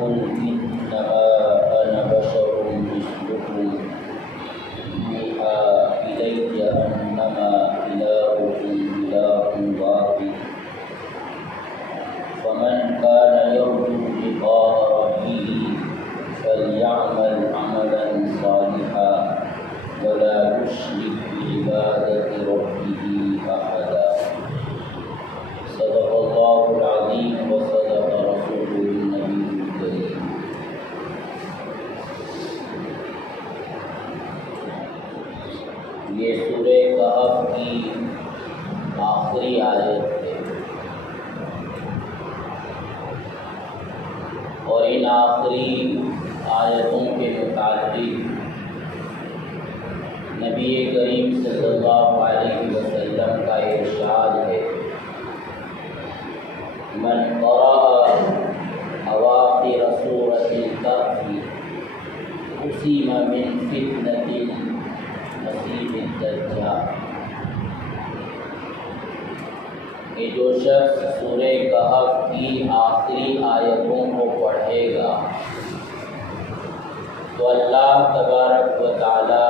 قل إنما أنا بشر مثلكم يوحى إلي أنما إلهكم إله واحد فمن كان يرجو لقاء ربه فليعمل عملا صالحا ولا يشرك بعبادة ربه أحدا صدق الله العظيم وصدق رسوله النبي الكريم۔ یہ سورہ کہف کی آخری آیت ہے اور ان آخری آیتوں کے متعلق نبی کریم صلی اللہ علیہ وسلم کا ارشاد ہے، من قرأ اواخر سورۃ الکہف عصم من فتنۃ المسیح الدجال، کہ جو شخص سورہ کہف کی آخری آیتوں کو پڑھے گا تو اللہ تبارک و تعالی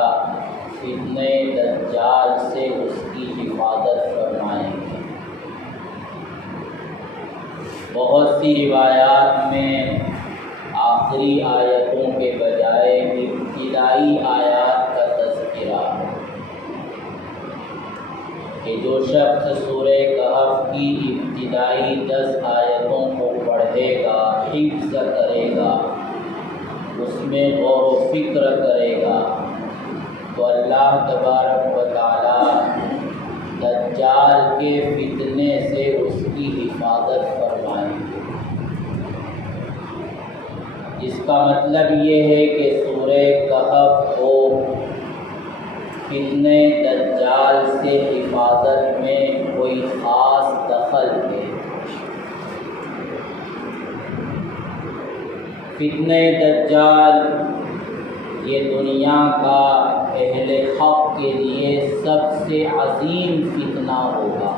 فتنہ دجال سے اس کی حفاظت فرمائیں گے۔ بہت سی روایات میں آخری آیتوں کے بجائے ابتدائی آیات کا تذکرہ ہے کہ جو شخص سورہ کہف کی ابتدائی 10 آیتوں کو پڑھے گا، حفظ کرے گا، اس میں غور و فکر کرے گا تو اللہ تبارک و تعالی دجال کے فتنے سے اس کی حفاظت فرمائیں گے۔ اس کا مطلب یہ ہے کہ سورہ کہف کو فتنے دجال سے حفاظت میں کوئی خاص دخل ہے۔ فتنہ دجال یہ دنیا کا اہل حق کے لیے سب سے عظیم فتنہ ہوگا۔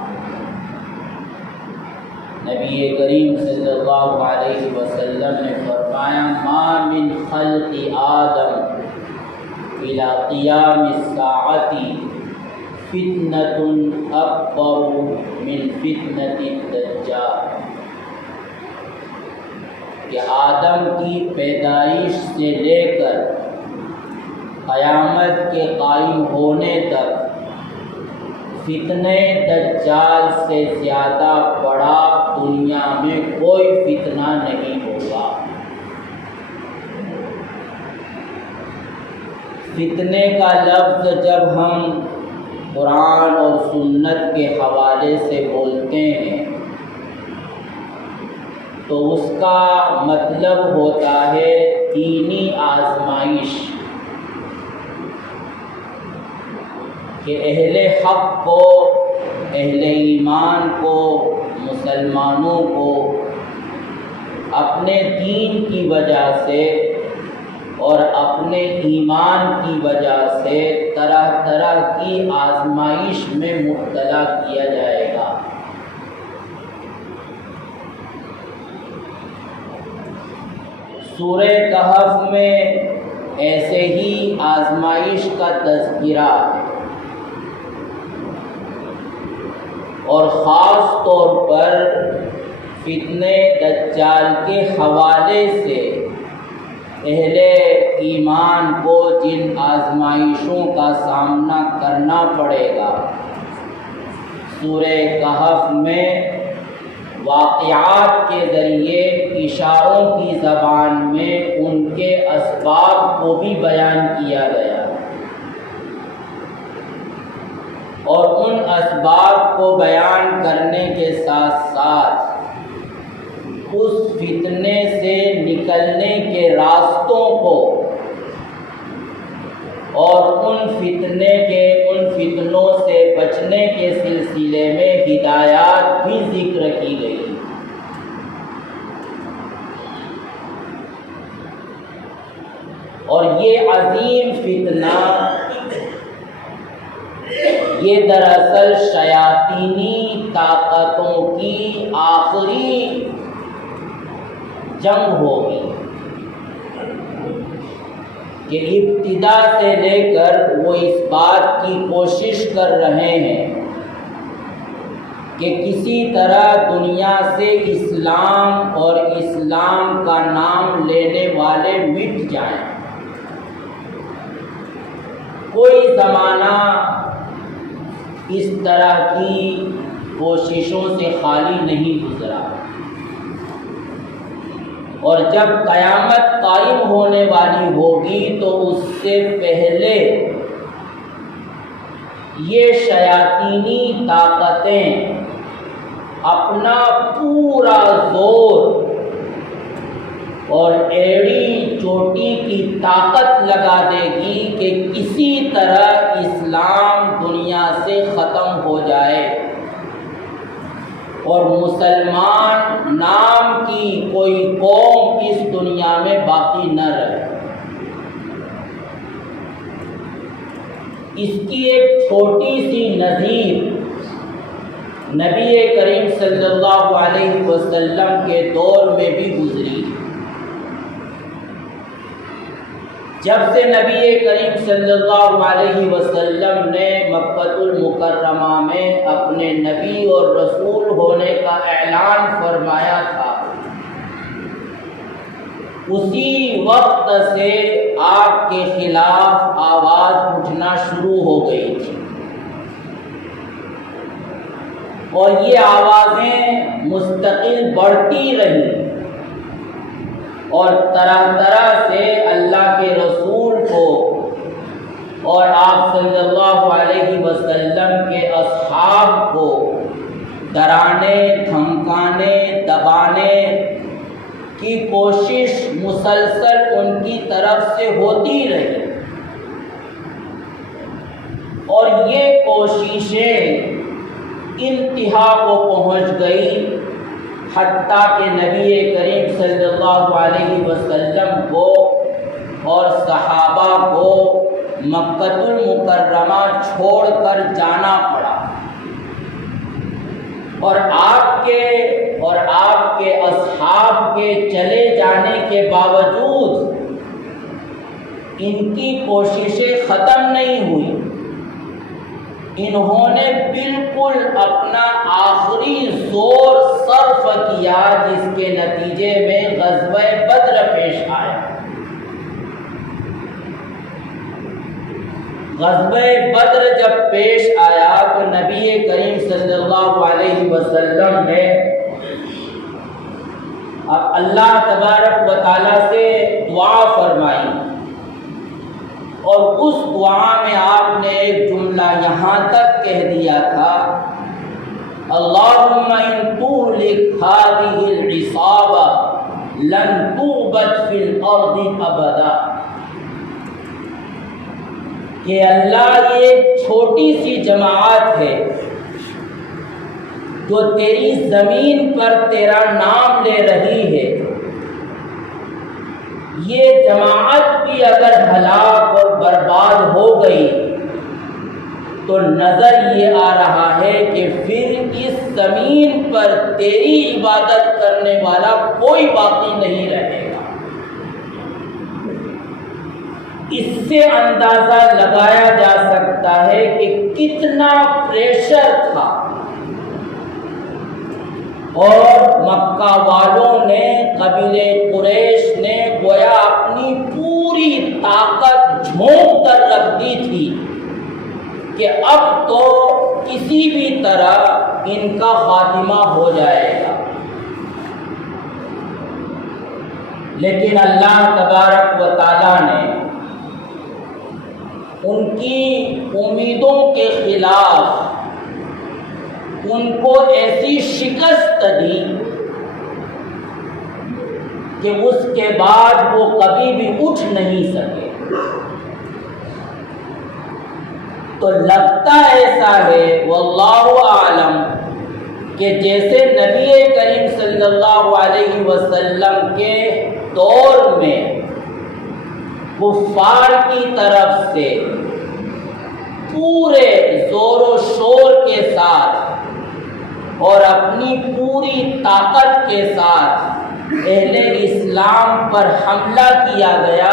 نبی کریم صلی اللہ علیہ وسلم نے فرمایا، ما من خلق آدم الى قیام الساعۃ فتنۃ اکبر من فتنۃ الدجال، کہ آدم کی پیدائش سے لے کر قیامت کے قائم ہونے تک فتنہ دجال سے زیادہ بڑا دنیا میں کوئی فتنہ نہیں ہوگا۔ فتنے کا لفظ جب ہم قرآن اور سنت کے حوالے سے بولتے ہیں تو اس کا مطلب ہوتا ہے دینی آزمائش، کہ اہل حق کو، اہل ایمان کو، مسلمانوں کو اپنے دین کی وجہ سے اور اپنے ایمان کی وجہ سے طرح طرح کی آزمائش میں مبتلا کیا جائے گا۔ سورہ کہف میں ایسے ہی آزمائش کا تذکرہ ہے، اور خاص طور پر فتنہ دجال کے حوالے سے اہل ایمان کو جن آزمائشوں کا سامنا کرنا پڑے گا، سورہ کہف میں واقعات کے ذریعے اشاروں کی زبان میں ان کے اسباب کو بھی بیان کیا گیا، اور ان اسباب کو بیان کرنے کے ساتھ ساتھ اس فتنے سے نکلنے کے راستوں کو اور ان فتنوں سے بچنے کے سلسلے میں ہدایات بھی ذکر کی گئی۔ اور یہ عظیم فتنہ یہ دراصل شیاطینی طاقتوں کی آخری جنگ ہوگی کہ ابتدا سے لے کر وہ اس بات کی کوشش کر رہے ہیں کہ کسی طرح دنیا سے اسلام اور اسلام کا نام لینے والے مٹ جائیں۔ کوئی زمانہ اس طرح کی کوششوں سے خالی نہیں گزرا، اور جب قیامت قائم ہونے والی ہوگی تو اس سے پہلے یہ شیاطینی طاقتیں اپنا پورا زور اور ایڑی چوٹی کی طاقت لگا دے گی کہ کسی طرح اسلام دنیا سے ختم ہو جائے اور مسلمان نام کی کوئی قوم اس دنیا میں باقی نہ رہے۔ اس کی ایک چھوٹی سی نظیر نبی کریم صلی اللہ علیہ وسلم کے دور میں بھی گزری۔ جب سے نبی کریم صلی اللہ علیہ وسلم نے مکہ المکرمہ میں اپنے نبی اور رسول ہونے کا اعلان فرمایا تھا، اسی وقت سے آپ کے خلاف آواز اٹھنا شروع ہو گئی تھی، اور یہ آوازیں مستقل بڑھتی رہیں، اور طرح طرح سے اللہ کے رسول کو اور آپ صلی اللہ علیہ وسلم کے اصحاب کو ڈرانے، دھمکانے، دبانے کی کوشش مسلسل ان کی طرف سے ہوتی رہی، اور یہ کوششیں انتہا کو پہنچ گئی، حتیٰ کہ نبی کریم صلی اللہ علیہ وسلم کو اور صحابہ کو مکہ المکرمہ چھوڑ کر جانا پڑا، اور آپ کے اصحاب کے چلے جانے کے باوجود ان کی کوششیں ختم نہیں ہوئی۔ انہوں نے بالکل اپنا آخری زور صرف کیا، جس کے نتیجے میں غزوہ بدر پیش آیا۔ غزوہ بدر جب پیش آیا تو نبی کریم صلی اللہ علیہ وسلم نے اب اللہ تبارک و تعالیٰ سے دعا فرمائی، اور اس دعا میں آپ نے ایک جملہ یہاں تک کہہ دیا تھا، اللہم ان تہلک ہذہ العصابہ لن تعبد فی الارض ابدا، کہ اللہ یہ ایک چھوٹی سی جماعت ہے جو تیری زمین پر تیرا نام لے رہی ہے، یہ جماعت بھی اگر ہلاک اور برباد ہو گئی تو نظر یہ آ رہا ہے کہ پھر اس زمین پر تیری عبادت کرنے والا کوئی باقی نہیں رہے گا۔ اس سے اندازہ لگایا جا سکتا ہے کہ کتنا پریشر تھا، اور مکہ والوں نے، قبیلے قریش نے گویا اپنی پوری طاقت جھونک کر رکھ دی تھی کہ اب تو کسی بھی طرح ان کا خاتمہ ہو جائے گا، لیکن اللہ تبارک و تعالیٰ نے ان کی امیدوں کے خلاف ان کو ایسی شکست دی کہ اس کے بعد وہ کبھی بھی اٹھ نہیں سکے۔ تو لگتا ایسا ہے واللہ اعلم کہ جیسے نبی کریم صلی اللہ علیہ وسلم کے دور میں کفار کی طرف سے پورے زور و شور کے ساتھ اور اپنی پوری طاقت کے ساتھ اہل اسلام پر حملہ کیا گیا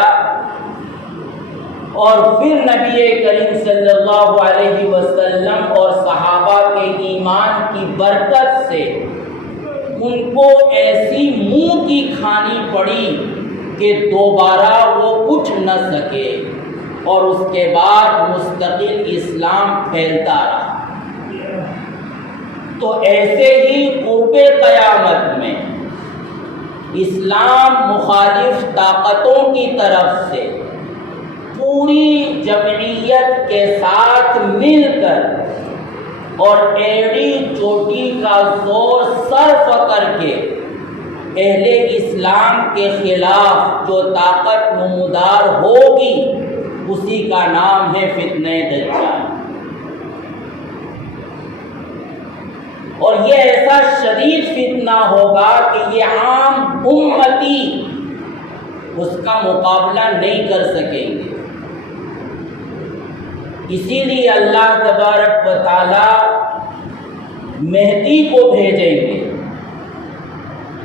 اور پھر نبی کریم صلی اللہ علیہ وسلم اور صحابہ کے ایمان کی برکت سے ان کو ایسی منہ کی کھانی پڑی کہ دوبارہ وہ اٹھ نہ سکے، اور اس کے بعد مستقل اسلام پھیلتا رہا۔ تو ایسے ہی قرب قیامت میں اسلام مخالف طاقتوں کی طرف سے پوری جمعیت کے ساتھ مل کر اور ایڑی چوٹی کا زور صرف کر کے اہل اسلام کے خلاف جو طاقت نمودار ہوگی اسی کا نام ہے فتنہ دجال۔ اور یہ ایسا شدید فتنہ ہوگا کہ یہ عام امتی اس کا مقابلہ نہیں کر سکیں گے۔ اسی لیے اللہ تبارک و تعالی مہدی کو بھیجیں گے،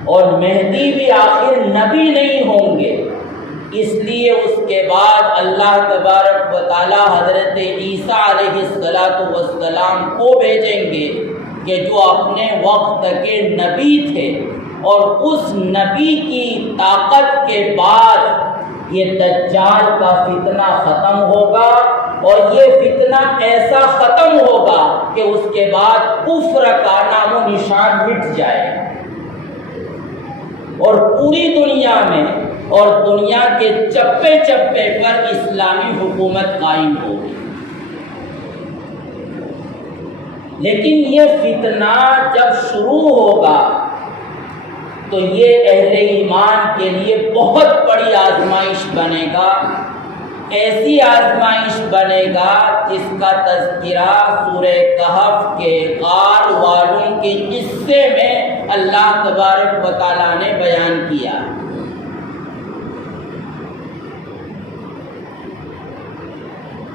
اور مہدی بھی آخر نبی نہیں ہوں گے، اس لیے اس کے بعد اللہ تبارک و تعالی حضرت عیسیٰ علیہ السلام کو بھیجیں گے کہ جو اپنے وقت کے نبی تھے، اور اس نبی کی طاقت کے بعد یہ دجال کا فتنہ ختم ہوگا، اور یہ فتنہ ایسا ختم ہوگا کہ اس کے بعد کفر کا نام و نشان مٹ جائے، اور پوری دنیا میں اور دنیا کے چپے چپے پر اسلامی حکومت قائم ہوگی۔ لیکن یہ فتنہ جب شروع ہوگا تو یہ اہل ایمان کے لیے بہت بڑی آزمائش بنے گا، ایسی آزمائش بنے گا جس کا تذکرہ سورہ کہف کے غار والوں کے قصے میں اللہ تبارک و تعالیٰ نے بیان کیا۔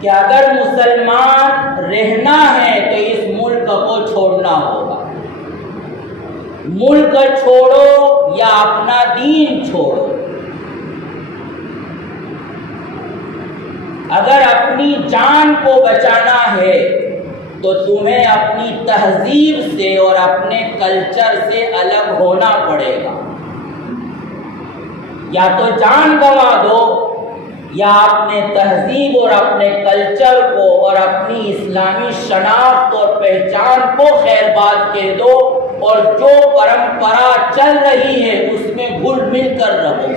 کہ اگر مسلمان رہنا ہے تو اس ملک کو چھوڑنا ہوگا، ملک چھوڑو یا اپنا دین چھوڑو۔ اگر اپنی جان کو بچانا ہے تو تمہیں اپنی تہذیب سے اور اپنے کلچر سے الگ ہونا پڑے گا، یا تو جان گنوا دو یا اپنے تہذیب اور اپنے کلچر کو اور اپنی اسلامی شناخت اور پہچان کو خیر بات کہہ دو، اور جو پرمپرا چل رہی ہے اس میں گھل مل کر رہو۔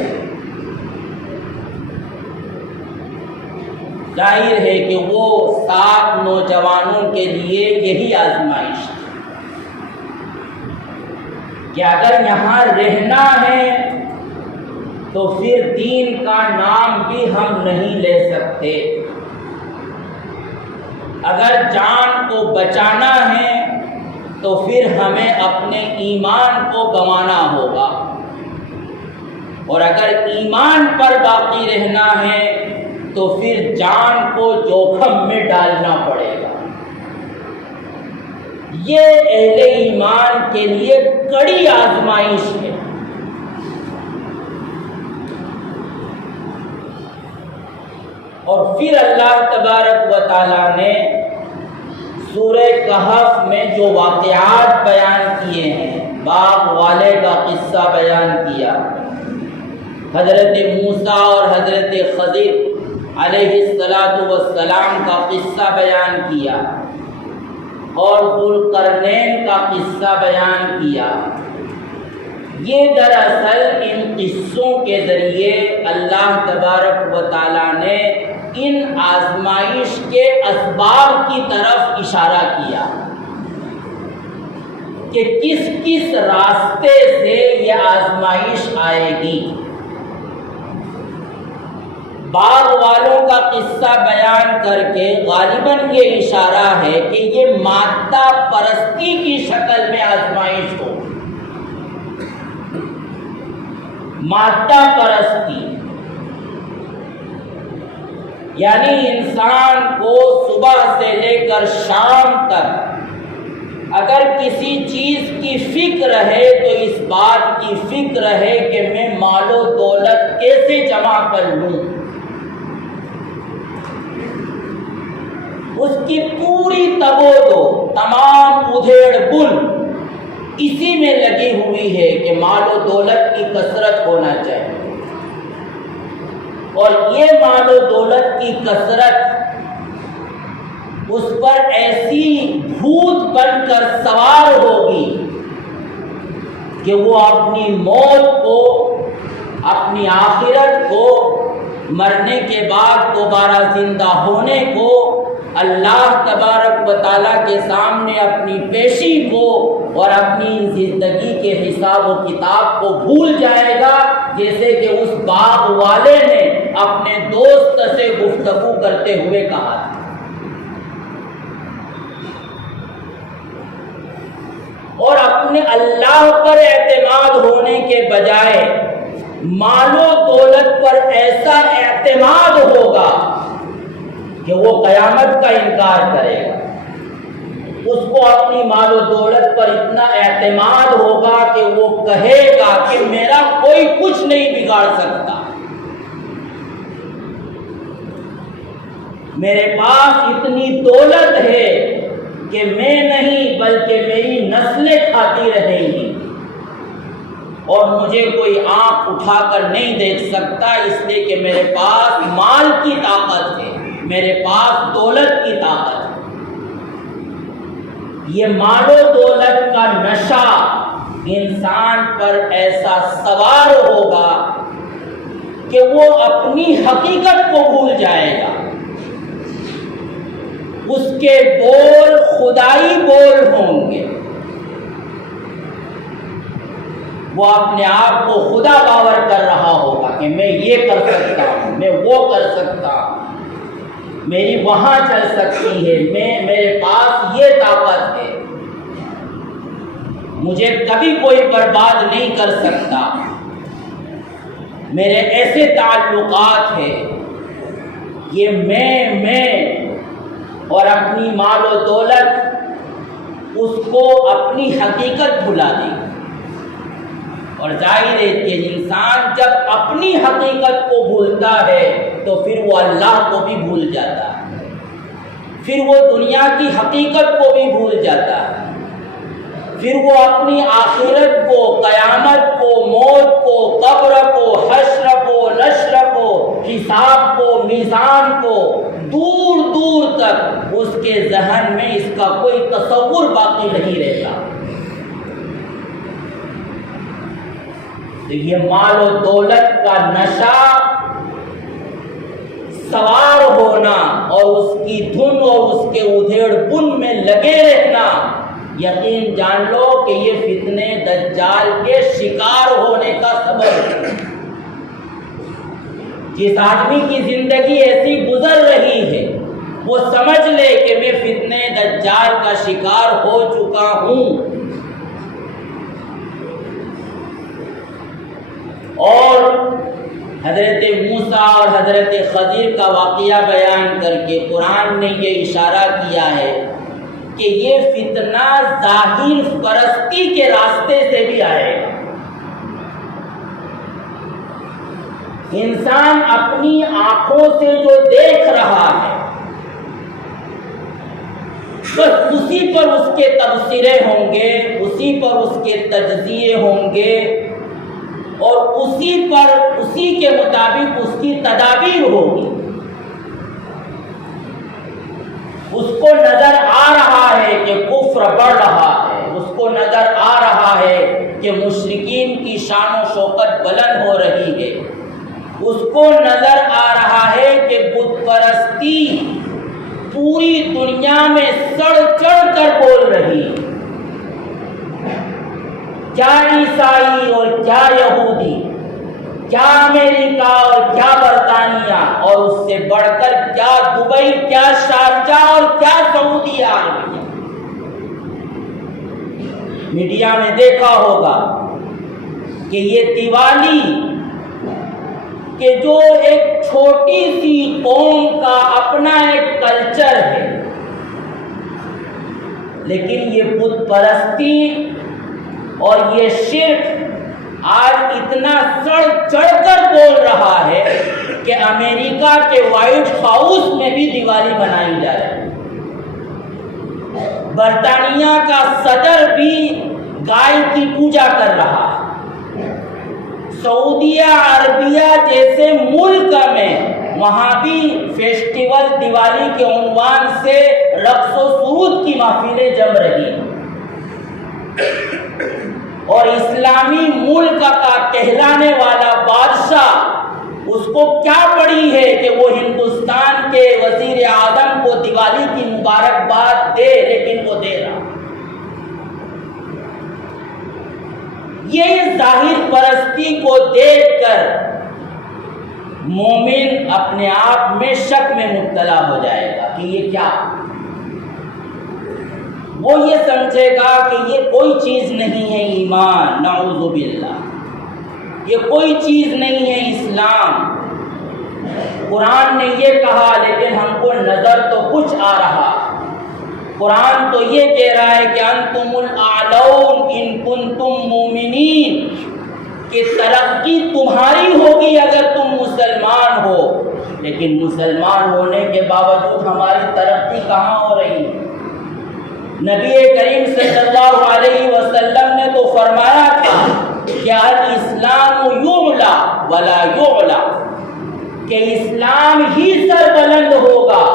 ظاہر ہے کہ وہ 7 نوجوانوں کے لیے یہی آزمائش ہے کہ اگر یہاں رہنا ہے تو پھر دین کا نام بھی ہم نہیں لے سکتے، اگر جان کو بچانا ہے تو پھر ہمیں اپنے ایمان کو گنوانا ہوگا، اور اگر ایمان پر باقی رہنا ہے تو پھر جان کو جوخم میں ڈالنا پڑے گا۔ یہ اہل ایمان کے لیے کڑی آزمائش ہے۔ اور پھر اللہ تبارک و تعالیٰ نے سورہ کہف میں جو واقعات بیان کیے ہیں، باغ والے کا قصہ بیان کیا، حضرت موسیٰ اور حضرت خضر علیہ السلام کا قصہ بیان کیا، اور ذوالقرنین کا قصہ بیان کیا، یہ دراصل ان قصوں کے ذریعے اللہ تبارک و تعالیٰ نے ان آزمائش کے اسباب کی طرف اشارہ کیا کہ کس کس راستے سے یہ آزمائش آئے گی۔ باغ والوں کا قصہ بیان کر کے غالباً یہ اشارہ ہے کہ یہ مادہ پرستی کی شکل میں آزمائش ہو، مادہ پرستی، یعنی انسان کو صبح سے لے کر شام تک اگر کسی چیز کی فکر ہے تو اس بات کی فکر ہے کہ میں مال و دولت کیسے جمع کر لوں. اس کی پوری تب و دو، تمام ادھیڑ بن اسی میں لگی ہوئی ہے کہ مال و دولت کی کثرت ہونا چاہیے. اور یہ مال و دولت کی کثرت اس پر ایسی بھوت بن کر سوار ہوگی کہ وہ اپنی موت کو، اپنی آخرت کو، مرنے کے بعد دوبارہ زندہ ہونے کو، اللہ تبارک و تعالیٰ کے سامنے اپنی پیشی کو اور اپنی زندگی کے حساب و کتاب کو بھول جائے گا، جیسے کہ اس باغ والے نے اپنے دوست سے گفتگو کرتے ہوئے کہا تھا. اور اپنے اللہ پر اعتماد ہونے کے بجائے مال و دولت پر ایسا اعتماد ہوگا کہ وہ قیامت کا انکار کرے گا. اس کو اپنی مال و دولت پر اتنا اعتماد ہوگا کہ وہ کہے گا کہ میرا کوئی کچھ نہیں بگاڑ سکتا، میرے پاس اتنی دولت ہے کہ میں نہیں بلکہ میری نسلیں کھاتی رہیں گی اور مجھے کوئی آنکھ اٹھا کر نہیں دیکھ سکتا، اس لیے کہ میرے پاس مال کی طاقت ہے، میرے پاس دولت کی طاقت ہے. یہ مال و دولت کا نشہ انسان پر ایسا سوار ہوگا کہ وہ اپنی حقیقت کو بھول جائے گا. اس کے بول خدائی بول ہوں گے. وہ اپنے آپ کو خدا باور کر رہا ہوگا کہ میں یہ کر سکتا ہوں، میں وہ کر سکتا ہوں، میری وہاں چل سکتی ہے، میرے پاس یہ طاقت ہے، مجھے کبھی کوئی برباد نہیں کر سکتا، میرے ایسے تعلقات ہیں. یہ میں اور اپنی مال و دولت اس کو اپنی حقیقت بھلا دے. اور ظاہر ہے کہ انسان جب اپنی حقیقت کو بھولتا ہے تو پھر وہ اللہ کو بھی بھول جاتا ہے، پھر وہ دنیا کی حقیقت کو بھی بھول جاتا ہے، پھر وہ اپنی آخرت کو، قیامت کو، موت کو، قبر کو، حشر کو، نشر کو، حساب کو، میزان کو، دور دور تک اس کے ذہن میں اس کا کوئی تصور باقی نہیں رہتا. تو یہ مال و دولت کا نشہ سوار ہونا اور اس کی دھن اور اس کے ادھیڑ بن میں لگے رہنا، یقین جان لو کہ یہ فتنے دجال کے شکار ہونے کا سبب ہے. جس آدمی کی زندگی ایسی گزر رہی ہے وہ سمجھ لے کہ میں فتنے دجال کا شکار ہو چکا ہوں. اور حضرت موسیٰ اور حضرت خضر کا واقعہ بیان کر کے قرآن نے یہ اشارہ کیا ہے کہ یہ فتنہ ظاہر پرستی کے راستے سے بھی آئے گا. انسان اپنی آنکھوں سے جو دیکھ رہا ہے بس اسی پر اس کے تبصرے ہوں گے، اسی پر اس کے تجزیے ہوں گے اور اسی کے مطابق اس کی تدابیر ہوگی. اس کو نظر آ رہا ہے کہ کفر بڑھ رہا ہے، اس کو نظر آ رہا ہے کہ مشرکین کی شان و شوکت بلند ہو رہی ہے، اس کو نظر آ رہا ہے کہ بت پرستی پوری دنیا میں سڑ چڑھ کر بول رہی ہے. کیا عیسائی اور کیا یہودی، کیا امریکہ اور کیا برطانیہ، اور اس سے بڑھ کر کیا دبئی، کیا شارجہ اور کیا سعودی عربیہ. میڈیا میں دیکھا ہوگا کہ یہ دیوالی کہ جو ایک چھوٹی سی قوم کا اپنا ایک کلچر ہے، لیکن یہ بت پرستی اور یہ شرک آج اتنا چڑھ کر بول رہا ہے کہ امریکہ کے وائٹ ہاؤس میں بھی دیوالی منائی جا رہی ہے۔ برطانیہ کا صدر بھی گائے کی پوجا کر رہا ہے۔ سعودیہ عربیہ جیسے ملک میں وہاں بھی فیسٹیول دیوالی کے عنوان سے رقص و سرود کی محفلیں جم رہی ہیں، اور اسلامی ملک کا کہلانے والا بادشاہ اس کو کیا پڑی ہے کہ وہ ہندوستان کے وزیر اعظم کو دیوالی کی مبارکباد دے، لیکن وہ دے رہا۔ یہ ظاہر پرستی کو دیکھ کر مومن اپنے آپ میں شک میں مبتلا ہو جائے گا کہ یہ کیا، وہ یہ سمجھے گا کہ یہ کوئی چیز نہیں ہے ایمان، نعوذ باللہ، یہ کوئی چیز نہیں ہے اسلام۔ قرآن نے یہ کہا لیکن ہم کو نظر تو کچھ آ رہا۔ قرآن تو یہ کہہ رہا ہے کہ انتم الاعلون ان کنتم مومنین، کہ ترقی تمہاری ہوگی اگر تم مسلمان ہو، لیکن مسلمان ہونے کے باوجود ہماری ترقی کہاں ہو رہی ہے؟ نبی کریم صلی اللہ علیہ وسلم نے تو فرمایا تھا کہ الاسلام یعلا ولا یعلا، کہ اسلام ہی سربلند ہوگا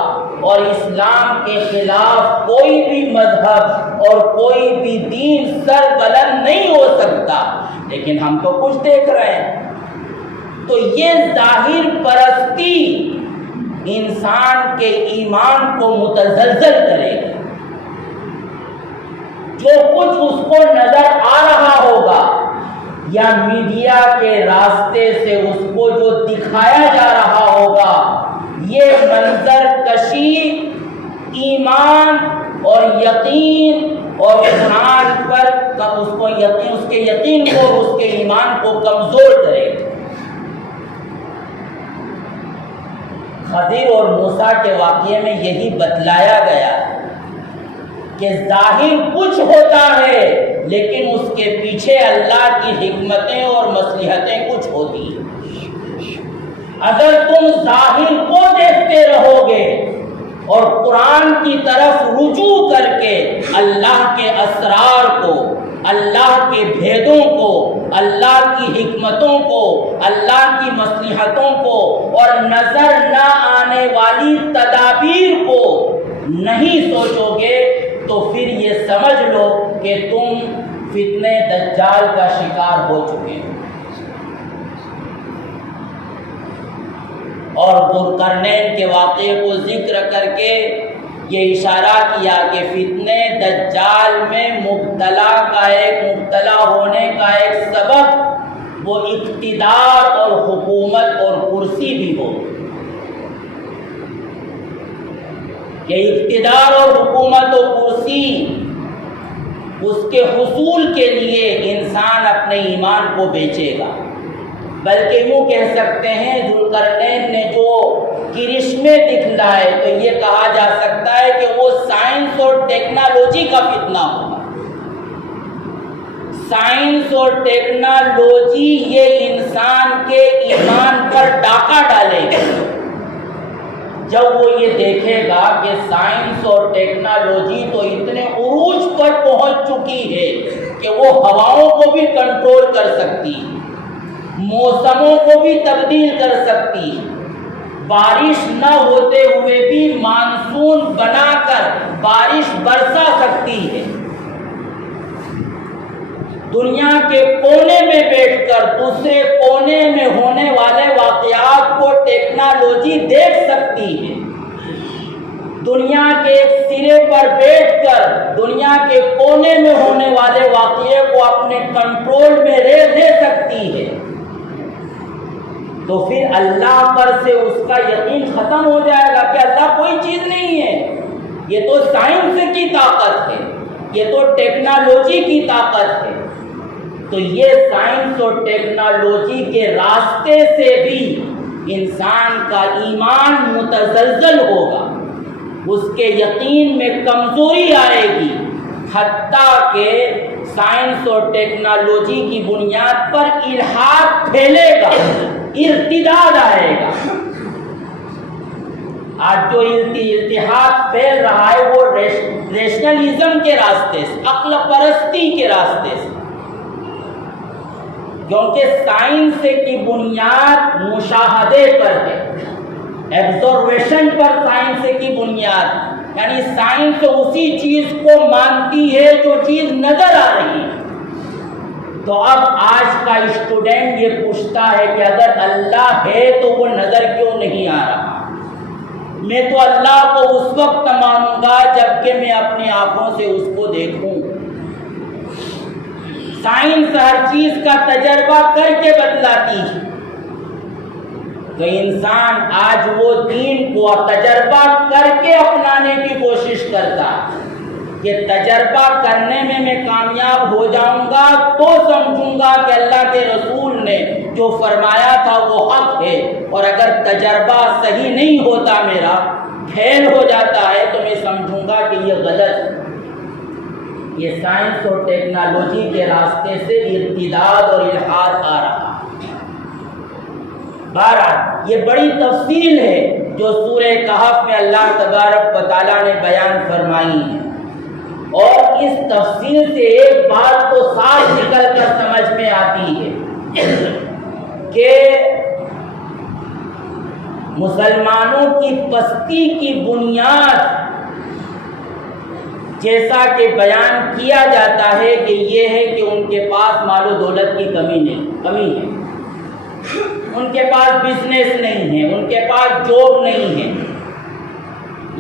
اور اسلام کے خلاف کوئی بھی مذہب اور کوئی بھی دین سربلند نہیں ہو سکتا، لیکن ہم تو کچھ دیکھ رہے ہیں۔ تو یہ ظاہر پرستی انسان کے ایمان کو متزلزل کرے گا۔ جو کچھ اس کو نظر آ رہا ہوگا یا میڈیا کے راستے سے اس کو جو دکھایا جا رہا ہوگا، یہ منظر کشی ایمان اور یقین اور قرآن پر اس کے یقین کو، اس کے ایمان کو کمزور کرے گا۔ خضر اور موسیٰ کے واقعے میں یہی بتلایا گیا کہ ظاہر کچھ ہوتا ہے لیکن اس کے پیچھے اللہ کی حکمتیں اور مصلحتیں کچھ ہوتی ہیں۔ اگر تم ظاہر کو دیکھتے رہو گے اور قرآن کی طرف رجوع کر کے اللہ کے اسرار کو، اللہ کے بھیدوں کو، اللہ کی حکمتوں کو، اللہ کی مصلحتوں کو اور نظر نہ آنے والی تدابیر کو نہیں سوچو گے تو پھر یہ سمجھ لو کہ تم فتنہ دجال کا شکار ہو چکے ہو۔ اور ذوالقرنین کے واقعے کو ذکر کر کے یہ اشارہ کیا کہ فتنہ دجال میں مبتلا ہونے کا ایک سبب وہ اقتدار اور حکومت اور کرسی بھی ہو، کہ اقتدار اور حکومت و کرسی اس کے حصول کے لیے انسان اپنے ایمان کو بیچے گا۔ بلکہ یوں کہہ سکتے ہیں ذوالقرنین نے جو کرشمے دکھلائے تو یہ کہا جا سکتا ہے کہ وہ سائنس اور ٹیکنالوجی کا فتنہ ہوگا۔ سائنس اور ٹیکنالوجی یہ انسان کے ایمان پر ڈاکہ ڈالے گی۔ جب وہ یہ دیکھے گا کہ سائنس اور ٹیکنالوجی تو اتنے عروج پر پہنچ چکی ہے کہ وہ ہواؤں کو بھی کنٹرول کر سکتی، موسموں کو بھی تبدیل کر سکتی، بارش نہ ہوتے ہوئے بھی مانسون بنا کر بارش برسا سکتی ہے، دنیا کے کونے میں بیٹھ کر دوسرے کونے میں ہونے والے واقعات کو ٹیکنالوجی دیکھ سکتی ہے، دنیا کے ایک سرے پر بیٹھ کر دنیا کے کونے میں ہونے والے واقعے کو اپنے کنٹرول میں لے سکتی ہے، تو پھر اللہ پر سے اس کا یقین ختم ہو جائے گا کہ اللہ کوئی چیز نہیں ہے، یہ تو سائنس کی طاقت ہے، یہ تو ٹیکنالوجی کی طاقت ہے۔ تو یہ سائنس اور ٹیکنالوجی کے راستے سے بھی انسان کا ایمان متزلزل ہوگا، اس کے یقین میں کمزوری آئے گی، حتیٰ کہ سائنس اور ٹیکنالوجی کی بنیاد پر الحاد پھیلے گا، ارتداد آئے گا۔ آج جو اتحاد پھیل رہا ہے وہ ریشنلزم کے راستے سے، عقل پرستی کے راستے سے، کیونکہ سائنس کی بنیاد مشاہدے پر ہے، ایبزرویشن پر سائنس کی بنیاد، یعنی سائنس اسی چیز کو مانتی ہے جو چیز نظر آ رہی ہے۔ تو اب آج کا اسٹوڈنٹ یہ پوچھتا ہے کہ اگر اللہ ہے تو وہ نظر کیوں نہیں آ رہا؟ میں تو اللہ کو اس وقت مانوں گا جب کہ میں اپنی آنکھوں سے اس کو دیکھوں۔ سائنس ہر چیز کا تجربہ کر کے بتلاتی ہے، تو انسان آج وہ دین کو تجربہ کر کے اپنانے کی کوشش کرتا ہے کہ تجربہ کرنے میں کامیاب ہو جاؤں گا تو سمجھوں گا کہ اللہ کے رسول نے جو فرمایا تھا وہ حق ہے، اور اگر تجربہ صحیح نہیں ہوتا، میرا فیل ہو جاتا ہے، تو میں سمجھوں گا کہ یہ غلط ہے۔ یہ سائنس اور ٹیکنالوجی کے راستے سے ارتداد اور الحاد آ رہا ہے۔ بہرحال یہ بڑی تفصیل ہے جو سورہ کہف میں اللہ تبارک و تعالیٰ نے بیان فرمائی ہے، اور اس تفصیل سے ایک بات تو صاف نکل کر سمجھ میں آتی ہے کہ مسلمانوں کی پستی کی بنیاد جیسا کہ بیان کیا جاتا ہے کہ یہ ہے کہ ان کے پاس مال و دولت کی کمی ہے، ان کے پاس بزنس نہیں ہے، ان کے پاس جاب نہیں ہے،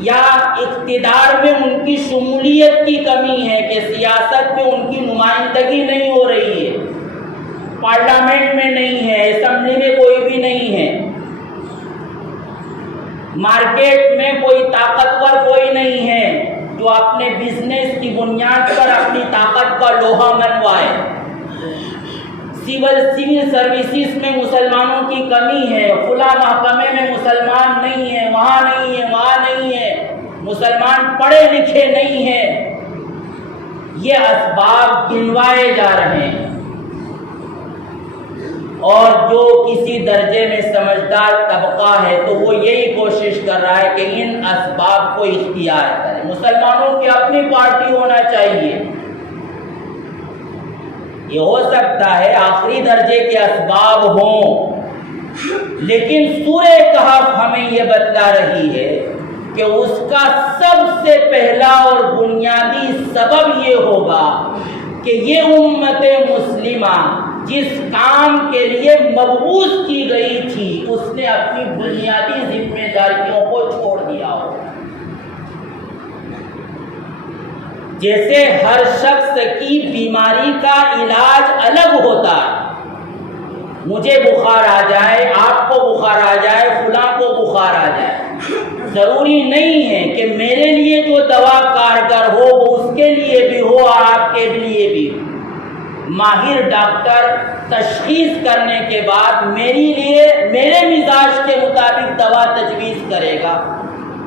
یا اقتدار میں ان کی شمولیت کی کمی ہے کہ سیاست میں ان کی نمائندگی نہیں ہو رہی ہے، پارلیمنٹ میں نہیں ہے، اسمبلی میں کوئی بھی نہیں ہے، مارکیٹ میں کوئی طاقتور کوئی نہیں ہے جو اپنے بزنس کی بنیاد پر اپنی طاقت کا لوہا منوائے، سول سروسز میں مسلمانوں کی کمی ہے، فلاں محکمے میں مسلمان نہیں ہے، وہاں نہیں ہے، وہاں نہیں ہے، مسلمان پڑھے لکھے نہیں ہیں، یہ اسباب گنوائے جا رہے ہیں، اور جو کسی درجے میں سمجھدار طبقہ ہے تو وہ یہی کوشش کر رہا ہے کہ ان اسباب کو اختیار کرے۔ مسلمانوں کی اپنی پارٹی ہونا چاہیے، یہ ہو سکتا ہے آخری درجے کے اسباب ہوں، لیکن سورہ کہف ہمیں یہ بتلا رہی ہے کہ اس کا سب سے پہلا اور بنیادی سبب یہ ہوگا کہ یہ امت مسلمہ جس کام کے لیے مبعوث کی گئی تھی اس نے اپنی بنیادی ذمہ داریوں کو چھوڑ دیا ہو۔ جیسے ہر شخص کی بیماری کا علاج الگ ہوتا ہے، مجھے بخار آ جائے، آپ کو بخار آ جائے، فلاں کو بخار آ جائے، ضروری نہیں ہے کہ میرے لیے جو دوا کارگر ہو وہ اس کے لیے بھی ہو اور آپ کے لیے بھی ہو۔ ماہر ڈاکٹر تشخیص کرنے کے بعد میرے مزاج کے مطابق دوا تجویز کرے گا،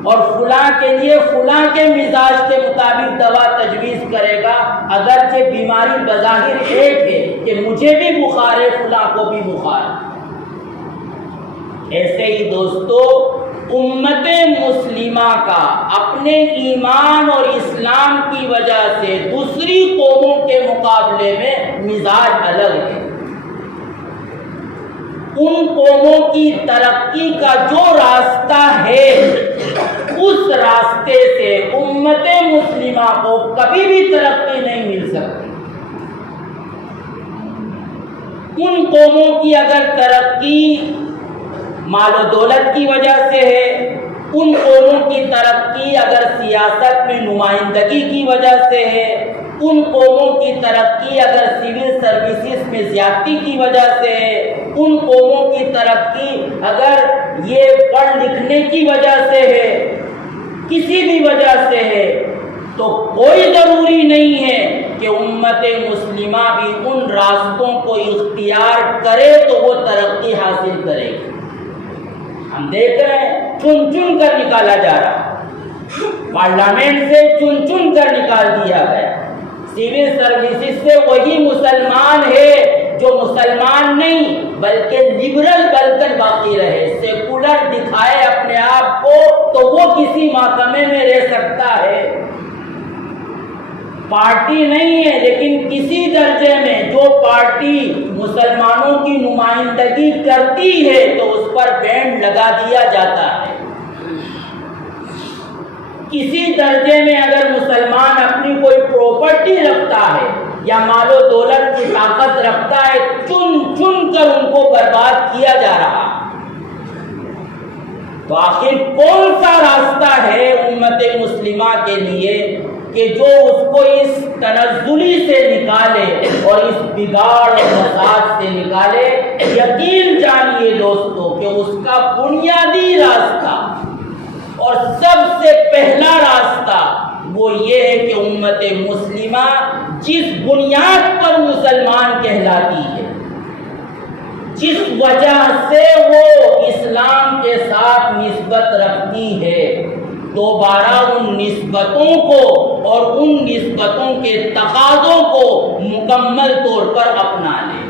اور فلاں کے لیے فلاں کے مزاج کے مطابق دوا تجویز کرے گا، اگرچہ بیماری بظاہر ایک ہے کہ مجھے بھی بخار ہے، فلاں کو بھی بخار ہے۔ ایسے ہی دوستو، امت مسلمہ کا اپنے ایمان اور اسلام کی وجہ سے دوسری قوموں کے مقابلے میں مزاج الگ ہے۔ ان قوموں کی ترقی کا جو راستہ ہے اس راستے سے امت مسلمہ کو کبھی بھی ترقی نہیں مل سکتی۔ ان قوموں کی اگر ترقی مال و دولت کی وجہ سے ہے، ان قوموں کی ترقی اگر سیاست میں نمائندگی کی وجہ سے ہے، ان قوموں کی ترقی اگر سول سروسز میں زیادتی کی وجہ سے ہے، ان قوموں کی ترقی اگر یہ پڑھ لکھنے کی وجہ سے ہے، کسی بھی وجہ سے ہے، تو کوئی ضروری نہیں ہے کہ امت مسلمہ بھی ان راستوں کو اختیار کرے تو وہ ترقی حاصل کرے گی۔ ہم دیکھ رہے ہیں چن چن کر نکالا جا رہا، پارلیمنٹ سے چن چن کر نکال دیا گیا، سول سروسز سے وہی مسلمان ہے جو مسلمان نہیں بلکہ لبرل بن کر باقی رہے، سیکولر دکھائے اپنے آپ کو تو وہ کسی محکمے میں رہ سکتا ہے، پارٹی نہیں ہے لیکن کسی درجے میں جو پارٹی مسلمانوں کی نمائندگی کرتی ہے تو اس پر بینڈ لگا دیا جاتا ہے۔ کسی درجے میں اگر مسلمان اپنی کوئی پراپرٹی رکھتا ہے یا مال و دولت کی طاقت رکھتا ہے، چن چن کر ان کو برباد کیا جا رہا۔ تو آخر کون سا راستہ ہے امت مسلمہ کے لیے کہ جو اس کو اس تنزلی سے نکالے اور اس بگاڑ اور فساد سے نکالے؟ یقین جانیے دوستو کہ اس کا بنیادی راستہ اور سب سے پہلا راستہ وہ یہ ہے کہ امت مسلمہ جس بنیاد پر مسلمان کہلاتی ہے، جس وجہ سے وہ اسلام کے ساتھ نسبت رکھتی ہے، دوبارہ ان نسبتوں کو اور ان نسبتوں کے تقاضوں کو مکمل طور پر اپنا لے،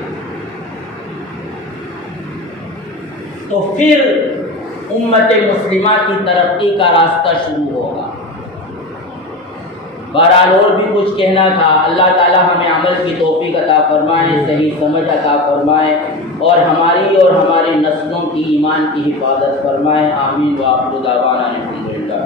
تو پھر امت مسلمہ کی ترقی کا راستہ شروع ہوگا۔ بہرحال اور بھی کچھ کہنا تھا، اللہ تعالی ہمیں عمل کی توفیق عطا فرمائے، صحیح سمجھ عطا فرمائے اور ہماری اور ہماری نسلوں کی ایمان کی حفاظت فرمائے، آمین۔ وآخر دعوانا الحمدللہ۔